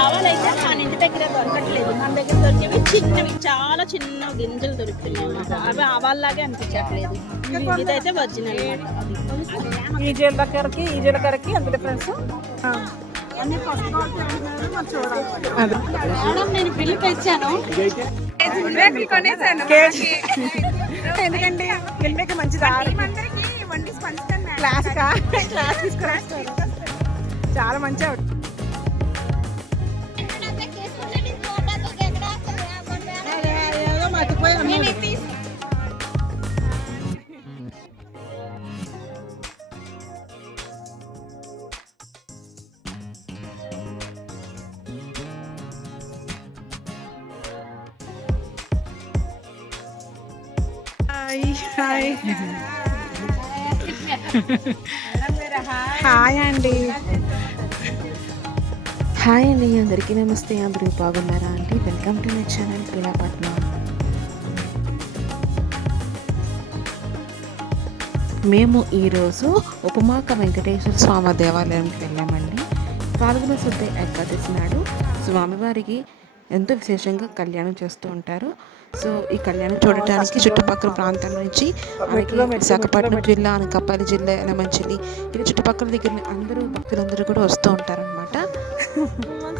ఆవాలు అయితే మన ఇంటి దగ్గర దొరకట్లేదు, మన దగ్గర దొరికేవి చిన్నవి, చాలా చిన్న గింజలు దొరుకుతున్నాయి అన్నమాట. అవి ఆవాల్లాగే అనిపించట్లేదు. ఇదైతే ఒరిజినల్. ఈ జీలకర్రకి ఎంత డిఫరెన్స్? మేడం నేను బిల్లు తెచ్చాను. ఎందుకండి మిల్క్ మంచిది, క్లాస్ తీసుకురాస్తారు, చాలా మంచిగా. హాయ్ అండి. హాయ్ అండి, అందరికీ నమస్తే. అందరూ బాగున్నారా అండి? Welcome to my channel Priyapatna. మేము ఈరోజు ఉపమాక వెంకటేశ్వర స్వామి దేవాలయంకి వెళ్ళామండి. పాల్గొన శుద్ధ ఏకాదశి నాడు స్వామివారికి ఎంతో విశేషంగా కళ్యాణం చేస్తూ ఉంటారు. సో ఈ కళ్యాణం చూడటానికి చుట్టుపక్కల ప్రాంతాల నుంచి అలాగే విశాఖపట్నం జిల్లా, అనకాపల్లి జిల్లా, యలమంచిలి ఇలా చుట్టుపక్కల దగ్గర అందరూ భక్తులందరూ కూడా వస్తూ ఉంటారనమాట.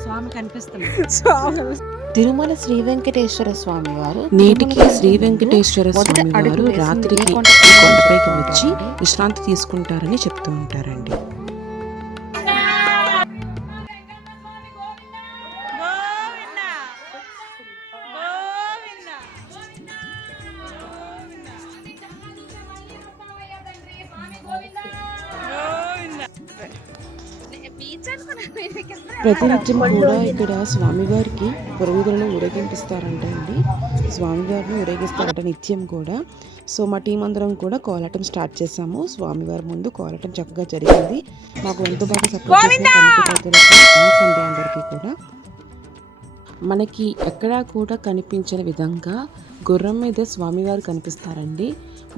స్వామి కనిపిస్తున్నారు. తిరుమల శ్రీ వెంకటేశ్వర స్వామి వారు, నేటికి శ్రీ వెంకటేశ్వర స్వామి వారు రాత్రికి కొండపైకి వచ్చి విశ్రాంతి తీసుకుంటారని చెప్తూ ఉంటారండి. ప్రతినిత్యం కూడా ఇక్కడ స్వామివారికి పురోహితులను ఊరేగింపిస్తారంట అండి. స్వామివారిని ఊరేగిస్తారంట నిత్యం కూడా. సో మా టీం అందరం కూడా కోలాటం స్టార్ట్ చేసాము. స్వామివారి ముందు కోలాటం చక్కగా జరిగింది. మాకు ఎంతో బాగా సపోర్ట్ చేసిన కమిటీ థ్యాంక్స్ అండి అందరికీ కూడా. మనకి ఎక్కడా కూడా కనిపించిన విధంగా గుర్రం మీద స్వామివారు కనిపిస్తారండి.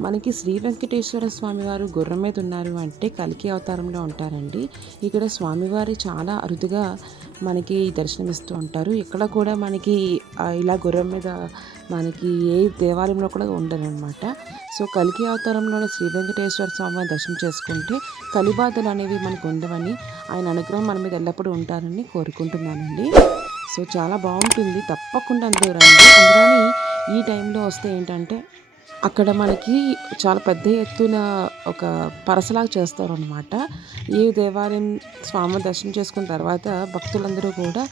మనకి శ్రీ వెంకటేశ్వర స్వామివారు గుర్రం మీద ఉన్నారు అంటే కల్కి అవతారంలో ఉంటారండి. ఇక్కడ స్వామివారి చాలా అరుదుగా మనకి దర్శనమిస్తూ ఉంటారు. ఇక్కడ కూడా మనకి ఇలా గుర్రం మీద మనకి ఏ దేవాలయంలో కూడా ఉండరనమాట. సో కల్కి అవతారంలోని శ్రీ వెంకటేశ్వర స్వామివారిని దర్శనం చేసుకుంటే కలిబాధలు అనేవి మనకు ఉండవని, ఆయన అనుగ్రహం మన మీద ఎల్లప్పుడూ ఉంటారని కోరుకుంటున్నానండి. సో చాలా బాగుంటుంది, తప్పకుండా అందరూ రండి. అందులోని ఈ టైంలో వస్తే ఏంటంటే అక్కడ మనకి చాలా పెద్ద ఎత్తున ఒక పరసలాగా చేస్తారు అనమాట. ఈ దేవాలయం స్వామి దర్శనం చేసుకున్న తర్వాత భక్తులందరూ కూడా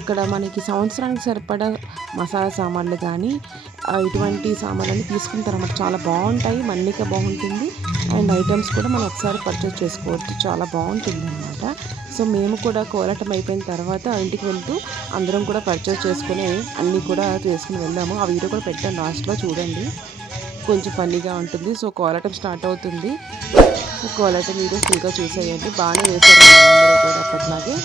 అక్కడ మనకి సంవత్సరానికి సరిపడా మసాలా సామాన్లు కానీ ఇటువంటి సామాన్లన్నీ తీసుకుంటారు అన్నమాట. చాలా బాగుంటాయి, మన్నిక బాగుంటుంది, అండ్ ఐటమ్స్ కూడా మనం ఒకసారి పర్చేస్ చేసుకోవచ్చు, చాలా బాగుంటుంది అనమాట. సో మేము కూడా కోలాటం అయిపోయిన తర్వాత ఇంటికి వెళ్తూ అందరం కూడా పర్చేస్ చేసుకుని అన్నీ కూడా చేసుకుని వెళ్ళాము. ఆ వీడియో కూడా పెట్టాను లాస్ట్లో, చూడండి, కొంచెం ఫన్నీగా ఉంటుంది. సో కోలాటం స్టార్ట్ అవుతుంది. కోలాటం వీడియో ఫుల్గా చూసేయండి. బాగానే వేశారు అందరూ కూడా అప్పట్లాగే.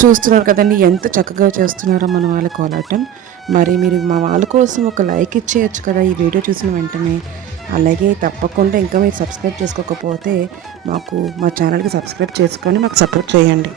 చూస్తున్నారు కదండి ఎంత చక్కగా చేస్తున్నారో మన వాళ్ళ కోలాటం. మరి మీరు మా వాళ్ళ కోసం ఒక లైక్ ఇచ్చేయచ్చు కదా ఈ వీడియో చూసిన వెంటనే. అలాగే తప్పకుండా ఇంకా మీరు సబ్స్క్రైబ్ చేసుకోకపోతే మా ఛానల్కి సబ్స్క్రైబ్ చేసుకొని మాకు సపోర్ట్ చేయండి.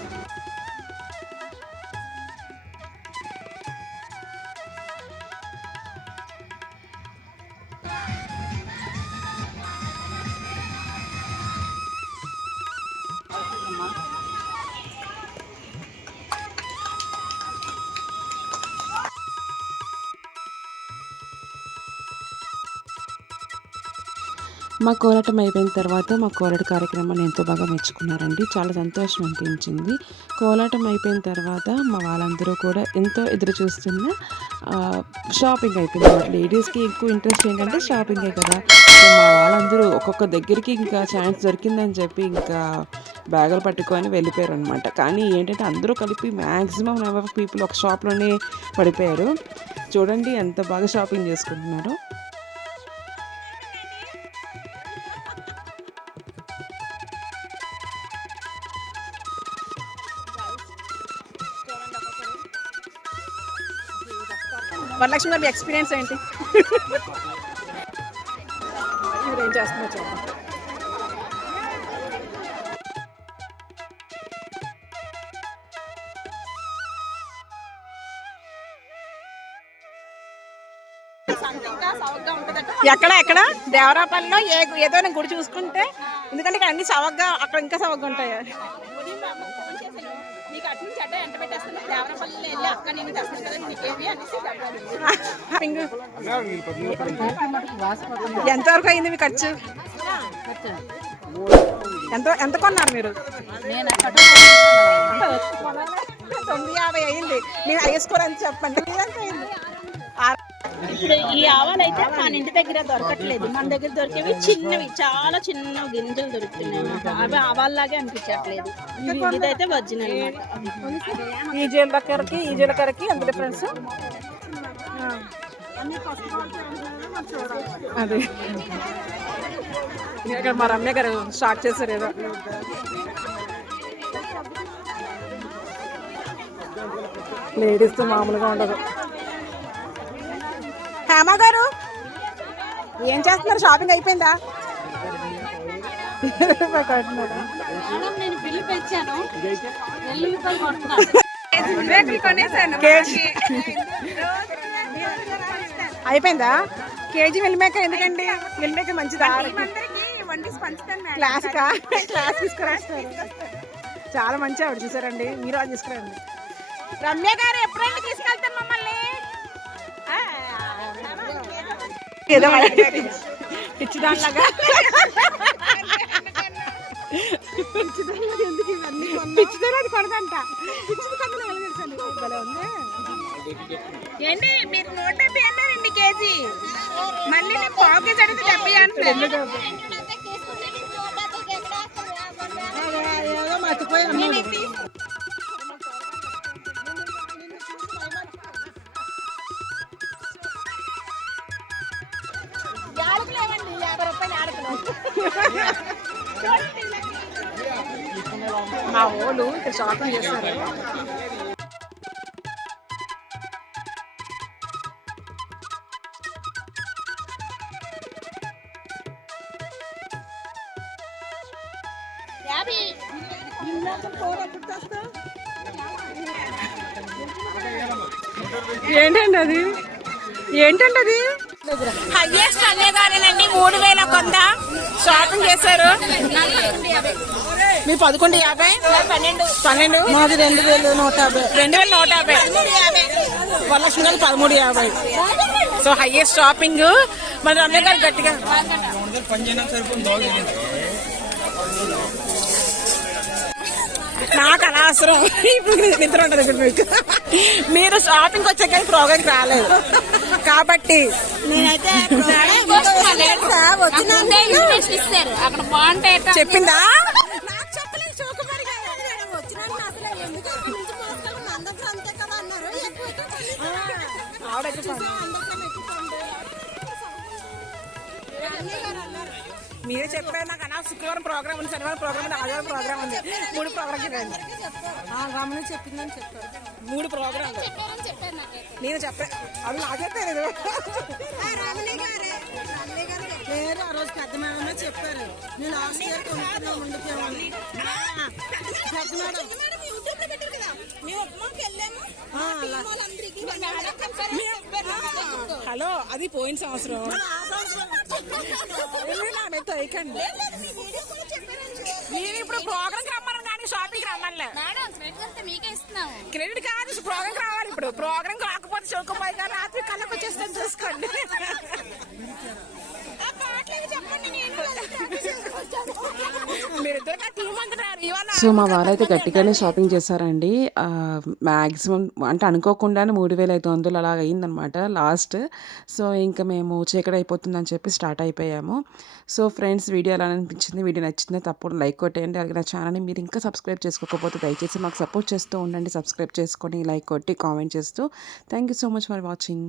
మా కోలాటం అయిపోయిన తర్వాత మా కోలాట కార్యక్రమాన్ని ఎంతో బాగా మెచ్చుకున్నారండి. చాలా సంతోషం అనిపించింది. కోలాటం అయిపోయిన తర్వాత మా వాళ్ళందరూ కూడా ఎంతో ఎదురు చూస్తున్న షాపింగ్ అయిపోయింది. లేడీస్కి ఎక్కువ ఇంట్రెస్ట్ ఏంటంటే షాపింగే కదా. సో మా వాళ్ళందరూ ఒక్కొక్క దగ్గరికి ఇంకా ఛాన్స్ దొరికిందని చెప్పి ఇంకా బ్యాగులు పట్టుకొని వెళ్ళిపోయారు అనమాట. కానీ ఏంటంటే అందరూ కలిపి మ్యాక్సిమం నెంబర్ ఆఫ్ పీపుల్ ఒక షాప్లోనే పడిపోయారు. చూడండి ఎంత బాగా షాపింగ్ చేసుకుంటున్నారో. వరలక్ష్మి గారి ఎక్స్పీరియన్స్ ఏంటి? మీరు ఏం చేస్తున్నారు చూడండి. ఎక్కడ దేవరాపల్లిలో ఏదో గుడి చూసుకుంటే, ఎందుకంటే ఇక్కడ అన్ని సవగ్గా, అక్కడ ఇంకా సవగ్గా ఉంటాయి. ఎంతవరకు అయింది మీ ఖర్చు? ఎంత కొన్నారు మీరు? 950 అయింది. నేను వేసుకోరని చెప్పండి. ఇప్పుడు ఈ ఆవాలైతే మన ఇంటి దగ్గర దొరకట్లేదు. మన దగ్గర దొరికేవి చిన్నవి, చాలా చిన్న గింజలు దొరుకుతున్నాయి. అవి ఆవాల్లాగే అనిపించట్లేదు. ఇదైతే ఒరిజినల్. ఈ జీలకర్రకి ఎంత డిఫరెన్స్? అదే ఇక్కడ మా రమ్య గారు స్టార్ట్ చేశారు ఏదో. లేడీస్తో మామూలుగా ఉండదు. హేమ గారు ఏం చేస్తున్నారు? షాపింగ్ అయిపోయిందా? నేను బిల్లు పెంచాను, అయిపోయిందా? కేజీ మిల్ మేకర్ ఎందుకండి? మిల్ మేకర్ మంచిదా? క్లాస్కా క్లాస్ తీసుకురాస్తారు. చాలా మంచి ఆవిడ చూసారండి. మీరు అది తీసుకురండి. రమ్య గారు ఎప్పుడండి తీసుకెళ్తారు మమ్మల్ని? ఏదో పిచ్చిదానిలాగా పిచ్చిదాని అది కొడదంట. పిచ్చిది కన్నా ఏంటి మీరు 170 అన్నారండి కేజీ. మళ్ళీ నేను పావు కేజీ అడిగితే 70 అంటున్నాను. మా వాళ్ళు ఇక్కడ షాపింగ్ చేస్తారు. ఏంటండి అది? ఏంటండి అది? హైయెస్ట్ అనేదానేనండి. 3000 కొంత షాపింగ్ చేశారు. మీ 1150, 12 మాది 2150, 2150 వరలక్ష్మి గారు 1350. సో హైయెస్ట్ షాపింగ్ మన రమ్య గారు గట్టిగా. నాకు అనవసరం. ఇప్పుడు నిద్ర ఉంటుంది మీకు. మీరు షాపింగ్ వచ్చాక కానీ ప్రోగ్రామ్కి రాలేదు కాబట్టి అక్కడ బాగుంటాయి చెప్పిందా? మీరే చెప్పారు నాకు. అన్నా శుక్రవారం ప్రోగ్రామ్ ఉంది, శనివారం ప్రోగ్రామ్ ఉంది, ఆదివారం ప్రోగ్రామ్ ఉంది. 3 ప్రోగ్రామ్కి రండి. రమణ చెప్పిందని చెప్పారు. 3 ప్రోగ్రామ్ నేను చెప్పాను. అవి నాకే తెలియదు. ఆ రోజు పెద్ద మేడం చెప్పారు. నేను లాస్ట్ ఇయర్ ఉండిపోయాను. హలో, అది పోయిన సంవత్సరం. నేను ఇప్పుడు ప్రోగ్రామ్ రమ్మను కానీ షాపింగ్ రమ్మలే. క్రెడిట్ కాదు, ప్రోగ్రామ్ రావాలి. ఇప్పుడు ప్రోగ్రామ్ కాకపోతే చౌకపోయి కానీ రాత్రి కళ్ళకి వచ్చేస్తాను చూసుకోండి. సో మా వాళ్ళైతే గట్టిగానే షాపింగ్ చేశారండి. మ్యాక్సిమం అంటే అనుకోకుండానే 3500 అలాగ అయిందనమాట లాస్ట్. సో ఇంకా మేము చీకటి అయిపోతుందని చెప్పి స్టార్ట్ అయిపోయాము. సో ఫ్రెండ్స్, వీడియో ఎలా అనిపించింది? వీడియో నచ్చిందో తప్పకుండా లైక్ కొట్టేయండి. అలాగే నా ఛానల్ని మీరు ఇంకా సబ్స్క్రైబ్ చేసుకోకపోతే దయచేసి మాకు సపోర్ట్ చేస్తూ ఉండండి. సబ్స్క్రైబ్ చేసుకొని లైక్ కొట్టి కామెంట్ చేస్తూ. Thank you so much for watching.